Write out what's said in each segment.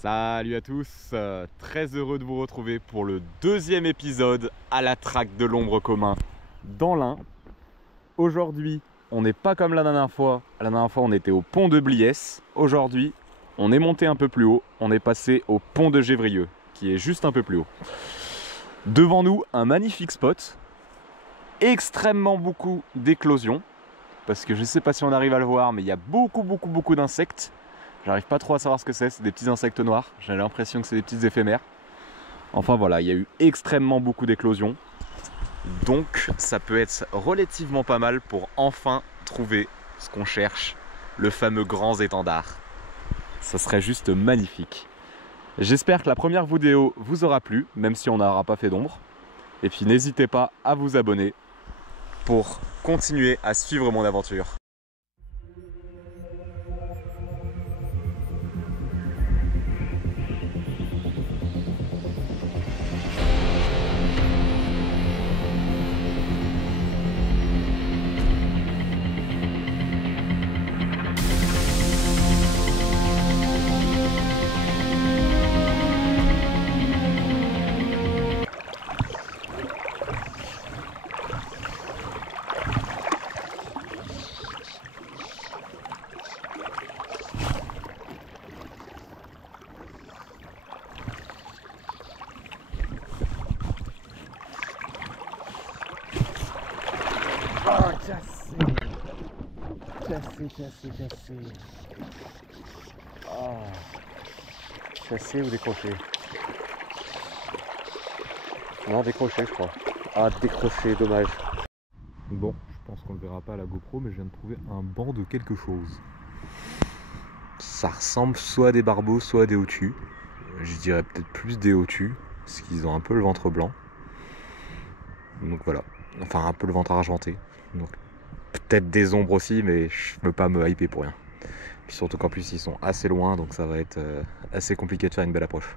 Salut à tous, très heureux de vous retrouver pour le deuxième épisode à la traque de l'ombre commun dans l'Ain. Aujourd'hui, on n'est pas comme la dernière fois. La dernière fois, on était au pont de Bliès. Aujourd'hui, on est monté un peu plus haut. On est passé au pont de Gévrieux, qui est juste un peu plus haut. Devant nous, un magnifique spot. Extrêmement beaucoup d'éclosions. Parce que je ne sais pas si on arrive à le voir, mais il y a beaucoup d'insectes. J'arrive pas trop à savoir ce que c'est des petits insectes noirs. J'ai l'impression que c'est des petites éphémères. Enfin voilà, il y a eu extrêmement beaucoup d'éclosions. Donc ça peut être relativement pas mal pour enfin trouver ce qu'on cherche, le fameux grand étendard. Ça serait juste magnifique. J'espère que la première vidéo vous aura plu, même si on n'aura pas fait d'ombre. Et puis n'hésitez pas à vous abonner pour continuer à suivre mon aventure. Ah, cassé. Ah, cassé ou décroché? Non, décroché, je crois. Ah, décroché, dommage. Bon, je pense qu'on le verra pas à la GoPro, mais je viens de trouver un banc de quelque chose. Ça ressemble soit à des barbeaux, soit à des hautus. Je dirais peut-être plus des hautus, parce qu'ils ont un peu le ventre blanc. Donc voilà, enfin un peu le ventre argenté. Donc peut-être des ombres aussi, mais je veux pas me hyper pour rien. Puis surtout qu'en plus ils sont assez loin, donc ça va être assez compliqué de faire une belle approche.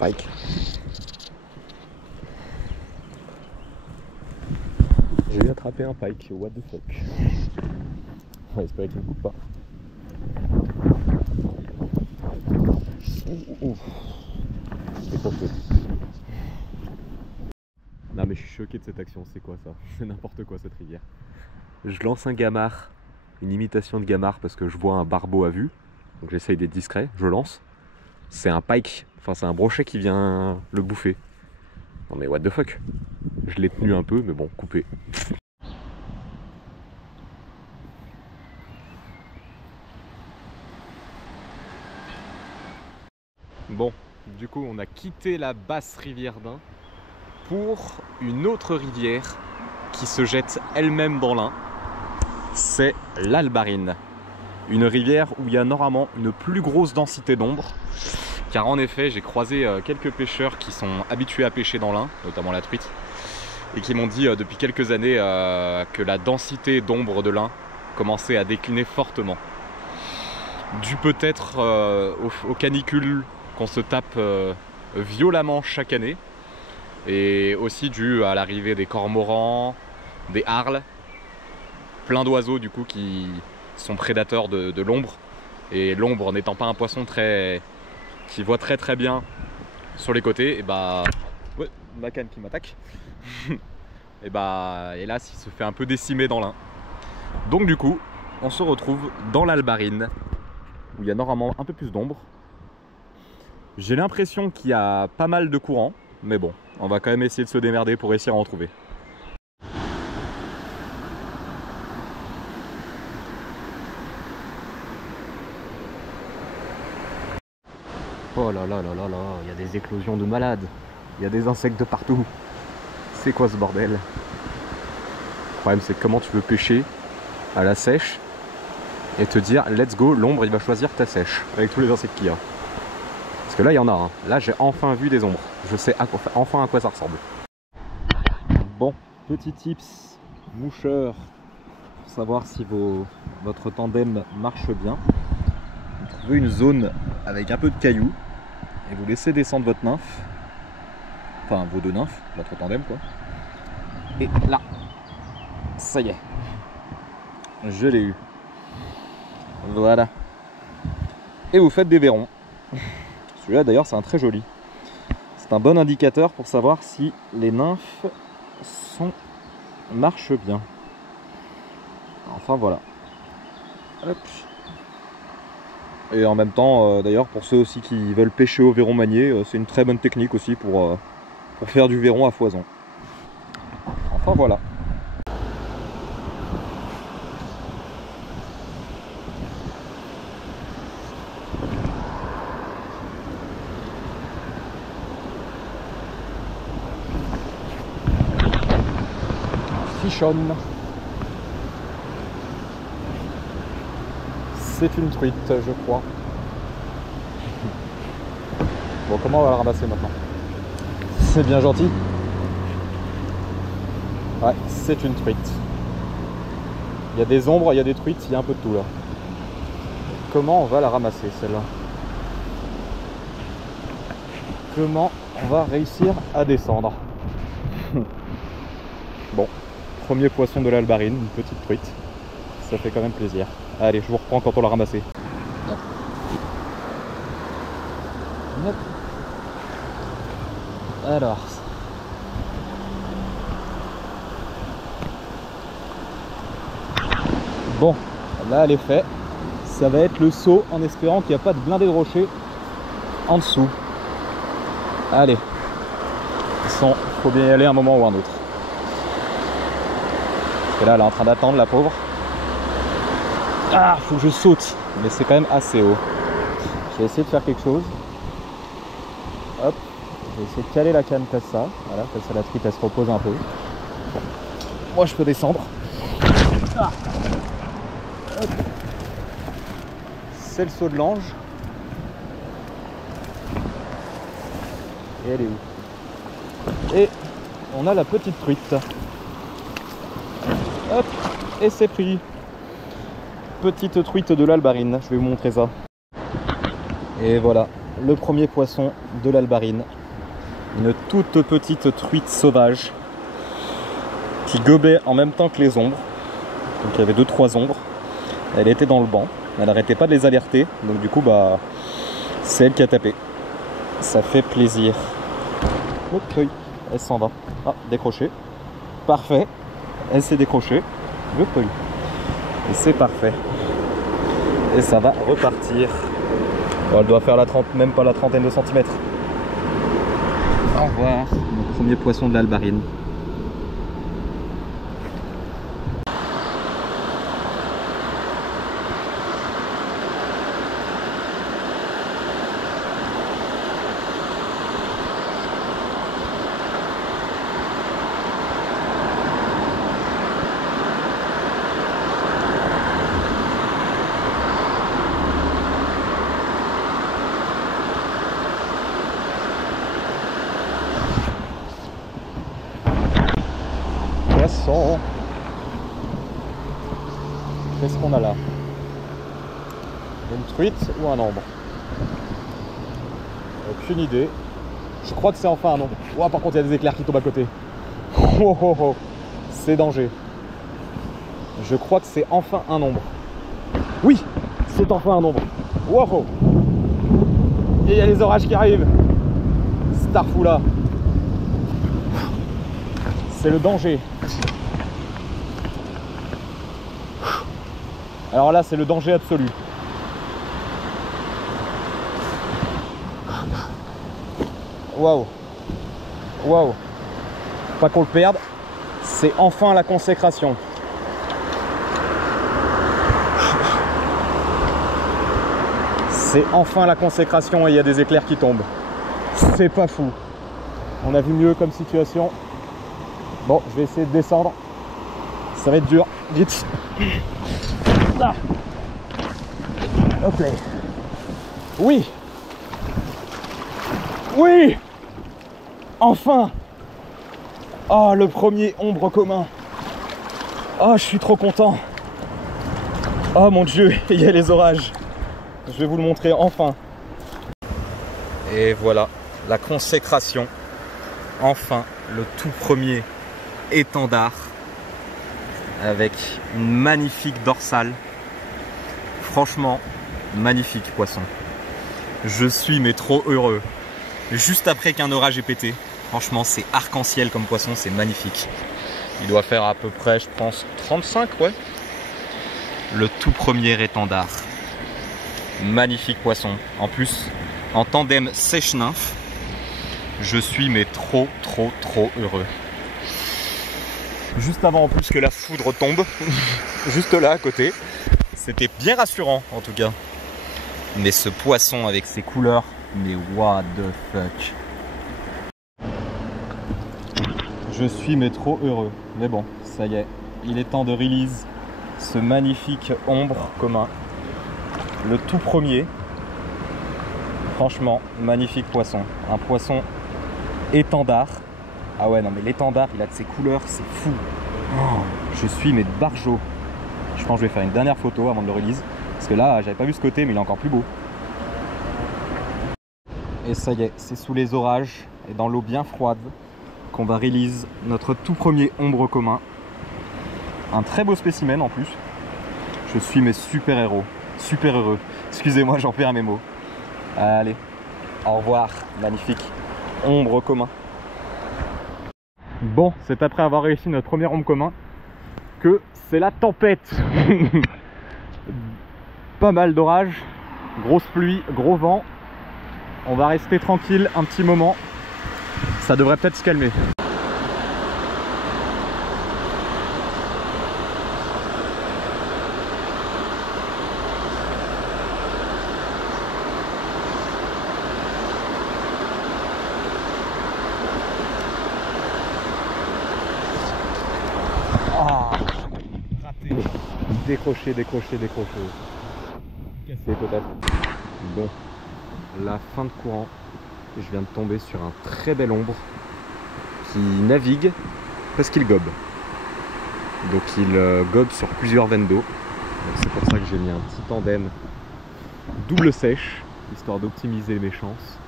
Pike. J'ai eu attrapé un pike, what the fuck. On va espérer qu'il ne coupe pas. C'est trop peu. Non mais je suis choqué de cette action, c'est quoi ça? C'est n'importe quoi cette rivière. Je lance un gamard, une imitation de gamard parce que je vois un barbeau à vue. Donc j'essaye d'être discret, je lance. C'est un pike, enfin c'est un brochet qui vient le bouffer. Non mais what the fuck. Je l'ai tenu un peu, mais bon, coupé. Bon, du coup on a quitté la basse rivière d'Ain pour une autre rivière qui se jette elle-même dans l'Ain. C'est l'Albarine. Une rivière où il y a normalement une plus grosse densité d'ombre. Car en effet, j'ai croisé quelques pêcheurs qui sont habitués à pêcher dans l'Ain, notamment la truite, et qui m'ont dit depuis quelques années que la densité d'ombre de l'Ain commençait à décliner fortement. Dû peut-être aux canicules qu'on se tape violemment chaque année, et aussi dû à l'arrivée des cormorans, des harles, plein d'oiseaux du coup qui sont prédateurs de l'ombre, et l'ombre n'étant pas un poisson qui voit très bien sur les côtés, et bah ouais, ma canne qui m'attaque. Et bah hélas il se fait un peu décimer dans l'Ain. Donc du coup on se retrouve dans l'Albarine où il y a normalement un peu plus d'ombre. J'ai l'impression qu'il y a pas mal de courant, mais bon, on va quand même essayer de se démerder pour essayer d'en trouver. Oh là là, il y a des éclosions de malades. Il y a des insectes de partout. C'est quoi ce bordel? Le problème c'est comment tu veux pêcher à la sèche et te dire let's go, l'ombre il va choisir ta sèche avec tous les insectes qu'il y a. Parce que là il y en a, hein. Là j'ai enfin vu des ombres. Je sais enfin à quoi ça ressemble. Bon, petit tips moucheur pour savoir si votre tandem marche bien. vous trouvez une zone avec un peu de cailloux et vous laissez descendre votre nymphe, enfin vos deux nymphes, votre tandem quoi. Et là, ça y est, je l'ai eu. Voilà. Et vous faites des verrons. Celui-là d'ailleurs c'est un très joli. C'est un bon indicateur pour savoir si les nymphes marchent bien. Enfin voilà. Hop. Et en même temps, d'ailleurs pour ceux aussi qui veulent pêcher au verron manié, c'est une très bonne technique aussi pour faire du verron à foison. Enfin voilà. Fichonne. C'est une truite, je crois. Bon, comment on va la ramasser maintenant? C'est bien gentil. Ouais, c'est une truite. Il y a des ombres, il y a des truites, il y a un peu de tout là. Comment on va la ramasser celle-là? Comment on va réussir à descendre? Bon, premier poisson de l'Albarine, une petite truite. Ça fait quand même plaisir. Allez, je vous reprends quand on l'a ramassé. Hop. Alors. Bon, là elle est faite. Ça va être le saut en espérant qu'il n'y a pas de blindé de rocher en dessous. Allez. Il faut bien y aller un moment ou un autre. Parce que là elle est en train d'attendre la pauvre. Ah, faut que je saute. Mais c'est quand même assez haut. Je vais essayer de faire quelque chose. Hop. Je vais essayer de caler la canne comme ça. Voilà, comme ça la truite elle se repose un peu. Bon. Moi je peux descendre. Ah. C'est le saut de l'ange. Et elle est où? Et on a la petite truite. Hop. Et c'est pris. Petite truite de l'Albarine, je vais vous montrer ça. Et voilà, le premier poisson de l'Albarine. Une toute petite truite sauvage qui gobait en même temps que les ombres. Donc il y avait 2-3 ombres. Elle était dans le banc, elle n'arrêtait pas de les alerter. Donc du coup, bah, c'est elle qui a tapé. Ça fait plaisir. Hop, elle s'en va. Ah, décroché. Parfait. Elle s'est décrochée. Hop, et c'est parfait. Et ça va repartir. Bon, elle doit faire même pas la trentaine de centimètres. Au revoir. Mon premier poisson de l'Albarine. Poisson. Qu'est-ce qu'on a là? Une truite ou un ombre? Aucune idée. Je crois que c'est enfin un ombre. Ouah, par contre il y a des éclairs qui tombent à côté. Oh, oh, oh. C'est danger. Je crois que c'est enfin un ombre. Oui, c'est enfin un ombre. Wow, oh. Et il y a les orages qui arrivent. Starfou là. C'est le danger. Alors là, c'est le danger absolu. Waouh. Waouh. Pas qu'on le perde. C'est enfin la consécration. C'est enfin la consécration et il y a des éclairs qui tombent. C'est pas fou. On a vu mieux comme situation. Bon, je vais essayer de descendre. Ça va être dur. Vite. Ah. Ok. Oui. Oui. Enfin. Oh, le premier ombre commun. Oh, je suis trop content. Oh mon Dieu, il y a les orages. je vais vous le montrer enfin. Et voilà, la consécration. Enfin, le tout premier étendard avec une magnifique dorsale. Franchement, magnifique poisson. Je suis mais trop heureux. Juste après qu'un orage ait pété. Franchement, c'est arc-en-ciel comme poisson, c'est magnifique. Il doit faire à peu près, je pense, 35, ouais. Le tout premier étendard. Magnifique poisson. En plus, en tandem sèche-nymphe, je suis mais trop heureux. Juste avant en plus que la foudre tombe, juste là à côté. C'était bien rassurant en tout cas. Mais ce poisson avec ses couleurs, mais what the fuck. Je suis mais trop heureux. Mais bon, ça y est, il est temps de release ce magnifique ombre commun. Le tout premier. Franchement, magnifique poisson. Un poisson étendard. Ah ouais, non mais l'étendard, il a de ses couleurs, c'est fou. Oh, je suis mais barjo. Je pense que je vais faire une dernière photo avant de le release. Parce que là, j'avais pas vu ce côté, mais il est encore plus beau. Et ça y est, c'est sous les orages et dans l'eau bien froide qu'on va release notre tout premier ombre commun. Un très beau spécimen en plus. Je suis mes super héros, super heureux. Excusez-moi, j'en perds mes mots. Allez, au revoir, magnifique ombre commun. Bon, c'est après avoir réussi notre premier ombre commun que c'est la tempête. Pas mal d'orage, grosse pluie, gros vent. On va rester tranquille un petit moment. Ça devrait peut-être se calmer. Ah, raté. Décroché. Cassé peut-être. Bon, la fin de courant. Je viens de tomber sur un très bel ombre qui navigue parce qu'il gobe. Donc il gobe sur plusieurs veines d'eau. C'est pour ça que j'ai mis un petit tandem double sèche, histoire d'optimiser mes chances.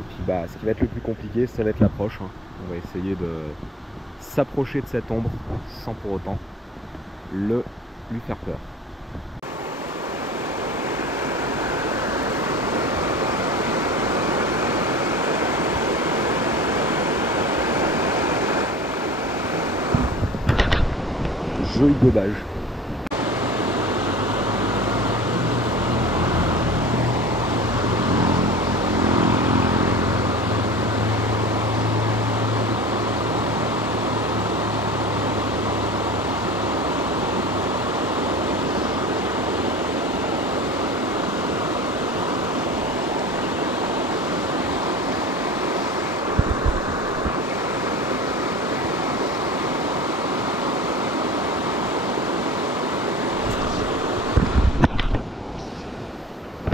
Et puis bah, ce qui va être le plus compliqué, ça va être l'approche. On va essayer de s'approcher de cette ombre sans pour autant lui faire peur. Joli gobage.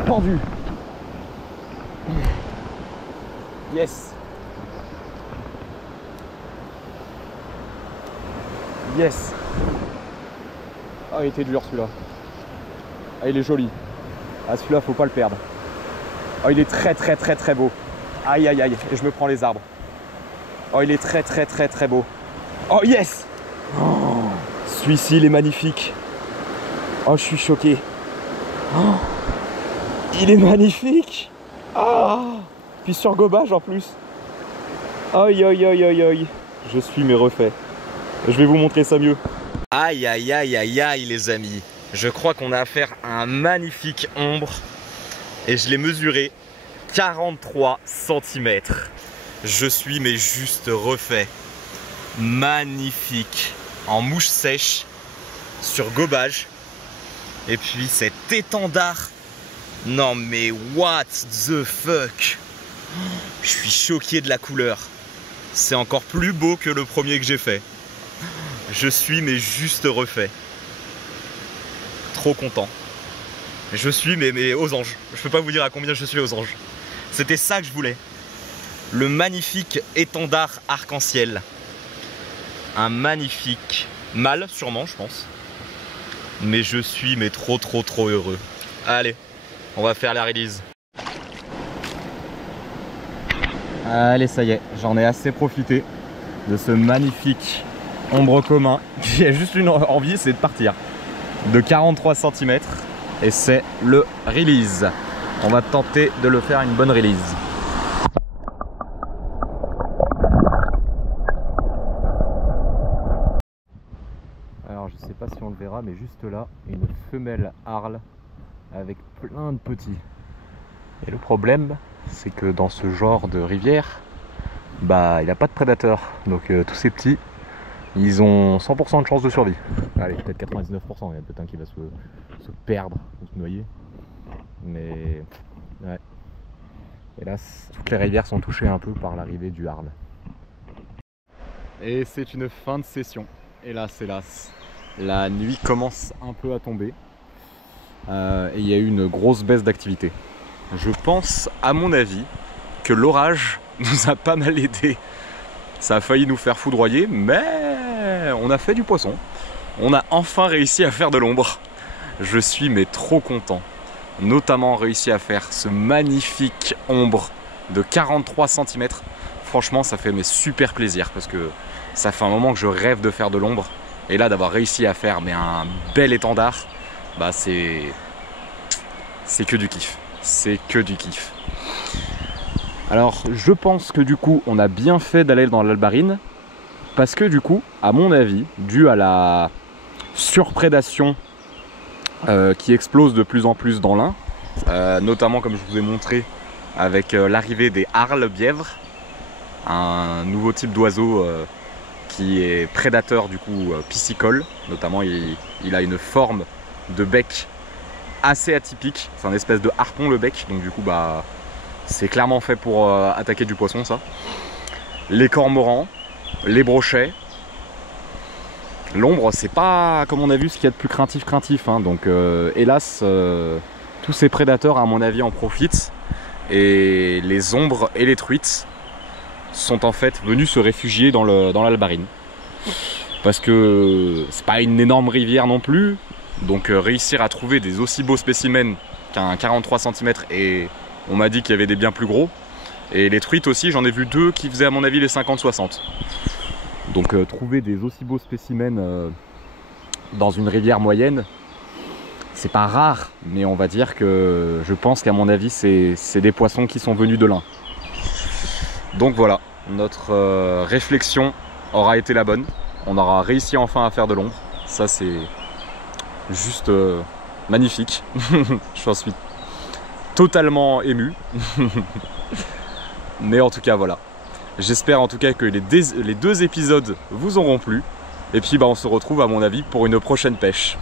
Pendu. Yes. Yes. Ah, il était dur celui-là. Ah, il est joli. Ah, celui-là, faut pas le perdre. Ah, il est très beau. Aïe aïe aïe. Et je me prends les arbres. Oh, il est très beau. Oh yes. Oh, celui-ci, il est magnifique. Oh, je suis choqué. Oh. Il est magnifique. Ah, puis sur gobage en plus. Aïe aïe aïe aïe aïe. Je suis mais refait. Je vais vous montrer ça mieux. Aïe aïe aïe aïe aïe les amis. Je crois qu'on a affaire à un magnifique ombre. Et je l'ai mesuré 43 cm. Je suis mais juste refait. Magnifique. En mouche sèche. Sur gobage. Et puis cet étendard. Non mais what the fuck. Je suis choqué de la couleur. C'est encore plus beau que le premier que j'ai fait. Je suis mais juste refait. Trop content. Je suis mais aux anges. Je peux pas vous dire à combien je suis aux anges. C'était ça que je voulais. Le magnifique étendard arc-en-ciel. Un magnifique mâle sûrement je pense. Mais je suis mais trop heureux. Allez. On va faire la release. Allez, ça y est, j'en ai assez profité de ce magnifique ombre commun qui a juste une envie, c'est de partir. De 43 cm et c'est le release. On va tenter de le faire une bonne release. Alors je sais pas si on le verra, mais juste là, une femelle Arle avec plein de petits. Et le problème, c'est que dans ce genre de rivière, bah il n'y a pas de prédateurs. Donc tous ces petits, ils ont 100% de chance de survie. Allez, peut-être 99%, il y en a peut-être un qui va se perdre ou se noyer. Mais ouais. Hélas, toutes les rivières sont touchées un peu par l'arrivée du Arle. Et c'est une fin de session. Hélas, hélas. La nuit commence un peu à tomber. Et il y a eu une grosse baisse d'activité. Je pense, à mon avis, que l'orage nous a pas mal aidé. Ça a failli nous faire foudroyer, mais on a fait du poisson. On a enfin réussi à faire de l'ombre. Je suis mais trop content. Notamment réussi à faire ce magnifique ombre de 43 cm. Franchement, ça fait super plaisir parce que ça fait un moment que je rêve de faire de l'ombre. Et là, d'avoir réussi à faire un bel étendard, bah c'est que du kiff. C'est que du kiff. Alors, je pense que du coup, on a bien fait d'aller dans l'Albarine parce que du coup, à mon avis, dû à la surprédation qui explose de plus en plus dans l'Ain, notamment comme je vous ai montré avec l'arrivée des Arles bièvres, un nouveau type d'oiseau qui est prédateur du coup piscicole, notamment il a une forme de bec assez atypique, c'est un espèce de harpon le bec, donc du coup bah c'est clairement fait pour attaquer du poisson ça. Les cormorans, les brochets, l'ombre c'est pas comme on a vu ce qu'il y a de plus craintif hein, donc hélas tous ces prédateurs à mon avis en profitent et les ombres et les truites sont en fait venus se réfugier dans l'Albarine parce que c'est pas une énorme rivière non plus, donc réussir à trouver des aussi beaux spécimens qu'un 43 cm, et on m'a dit qu'il y avait des bien plus gros, et les truites aussi j'en ai vu deux qui faisaient à mon avis les 50-60, donc trouver des aussi beaux spécimens dans une rivière moyenne c'est pas rare, mais on va dire que je pense qu'à mon avis c'est des poissons qui sont venus de l'Ain. Donc voilà, notre réflexion aura été la bonne. On aura réussi enfin à faire de l'ombre. Ça c'est juste magnifique. J'en suis totalement ému. Mais en tout cas voilà. J'espère en tout cas que les deux épisodes vous auront plu. Et puis bah, on se retrouve à mon avis pour une prochaine pêche.